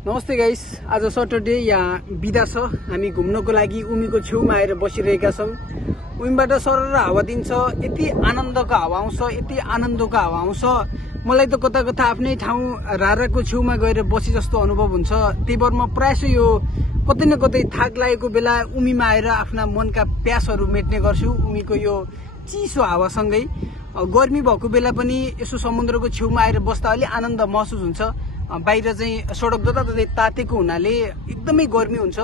नमस्ते गाइस, आज सटरडे यहाँ बिदा छ। हामी घुम्नको लागि उमीको छेउमा आएर बसिरहेका छौं। उमीबाट सरर हावा दिन्छ, यति आनन्दको हावा आउँछ, यति आनन्दको हावा आउँछ। मलाई त कता कता आफ्नै ठाउँ राराको छेउमा गएर बसे जस्तो अनुभव हुन्छ। त्यही भएर म प्रायः यो कतै न कतै थाक लागेको बेला उमीमा आएर आफ्ना मनका प्यासहरू मेट्ने गर्छु। उमीको यो चिसो हावासँगै गर्मी भएको बेला पनि यसो समुद्रको छेउमा आएर बस्दा अलि आनन्द महसुस हुन्छ। बाहिर चाहिँ सडक जताततै तातेको हुनाले एकदमै गर्मी हुन्छ।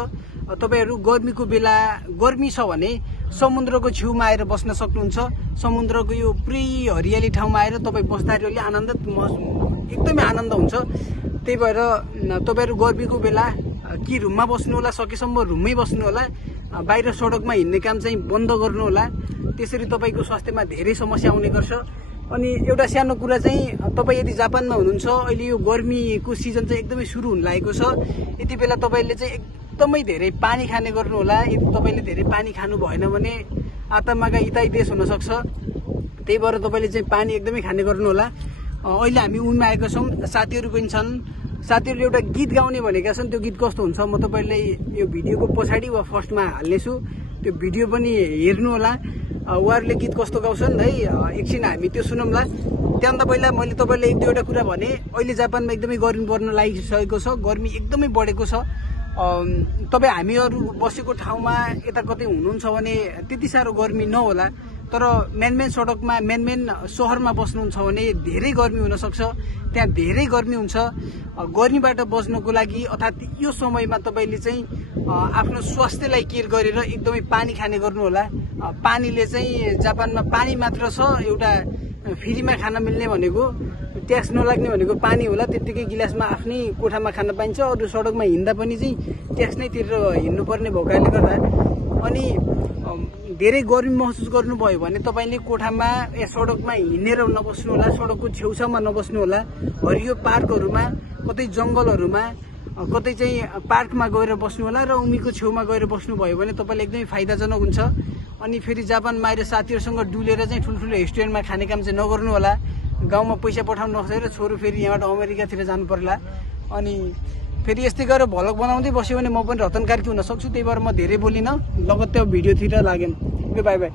तपाईहरु गर्मीको बेला गर्मी छ भने समुद्रको छेउमा आएर बस्न सक्नुहुन्छ। समुद्रको यो पुरै हरियाली ठाउँमा आएर तपाई बस्दाखेरि अलि आनन्दित एकदमै आनन्द हुन्छ। त्यही भएर तपाईहरु गर्मीको बेला कि रुममा बस्नु होला, सकेसम्म रुममै बस्नु होला, बाहिर सडकमा हिँड्ने काम चाहिँ बन्द गर्नु होला। त्यसरी तपाईको स्वास्थ्यमा धेरै समस्या आउने गर्छ। अनि एउटा सानो कुरा चाहिँ, तपाई यदि जापानमा हुनुहुन्छ, अहिले यो गर्मीको सिजन चाहिँ एकदमै सुरु हुन लागेको छ। यति बेला तपाईले चाहिँ एकदमै धेरै पानी खाने गर्नु होला। यदि तपाईले धेरै पानी खानु भएन भने आत्माका इताई देश हुन सक्छ। त्यही भएर तपाईले चाहिँ पानी एकदमै खाने गर्नु होला। अहिले हामी उनमा आएका छौं, साथीहरु पनि छन्। साथीहरुले एउटा गीत गाउने भनेका छन्। त्यो गीत कस्तो हुन्छ म तपाईलाई यो भिडियोको पछाडी वा फर्स्टमा हाल्नेछु। त्यो भिडियो पनि हेर्नु होला। उहाँहरूले गीत कस्तो गाउँछन् है, एकछिन हामी त्यो सुनौँला। त्यहाँभन्दा पहिला मैले तपाईलाई एक दुईवटा कुरा भने, अहिले जापानमा एकदमै गर्मी बढ्न लागिसकेको छ। गर्मी एकदमै बढेको छ। तपाई हामीहरु बसेको ठाउँमा यता कतै हुनुहुन्छ भने त्यति साह्रो गर्मी नहोला, तर मेन सडकमा मेन शहरमा बस्नुहुन्छ भने धेरै गर्मी हुन सक्छ। त्यहाँ धेरै गर्मी हुन्छ। गर्मीबाट बच्नको लागि अर्थात् यो समयमा तपाईले चाहिँ आफ्नो स्वास्थ्यलाई केयर गरेर एकदमै पानी खाने गर्नु होला। पानीले चाहिँ जापानमा पानी मात्र छ, एउटा फ्रीमा खान मिल्ने भनेको, ट्याक्स नलाग्ने भनेको पानी होला। त्यतिकै गिलासमा आफ्नै कोठामा खान पाइन्छ। अरू सडकमा हिँड्दा पनि चाहिँ ट्याक्स नै तिरेर हिँड्नुपर्ने भएकाले गर्दा अनि धेरै गर्मी महसुस गर्नुभयो भने तपाईले कोठामा या सडकमा हिँडेर नबस्नु होला, सडकको छेउछाउमा नबस्नु होला। हरियो पार्कहरुमा, कतै जंगलहरुमा, कतै चाहिँ पार्कमा गएर बस्नु होला र उमीको छेउमा गएर बस्नु भयो भने तपाईलाई एकदमै फाइदाजनक हुन्छ। अनि फेरि जापानमा आएर साथीहरुसँग डुलेर चाहिँ ठुलठुलो रेस्टुरेन्टमा खाने काम चाहिँ नगर्नु होला। गाउँमा पैसा पठाउन नसकेर छोरो फेरि यहाँबाट अमेरिकातिर जानु पर्ला। अनि फेरि यस्तै गरेर भ्लग बनाउँदै बस्यो भने म पनि रतन कार्की हुन सक्छु। त्यही भएर म धेरै बोलिन, लगत्तै भिडियोतिर लागेँ। By by.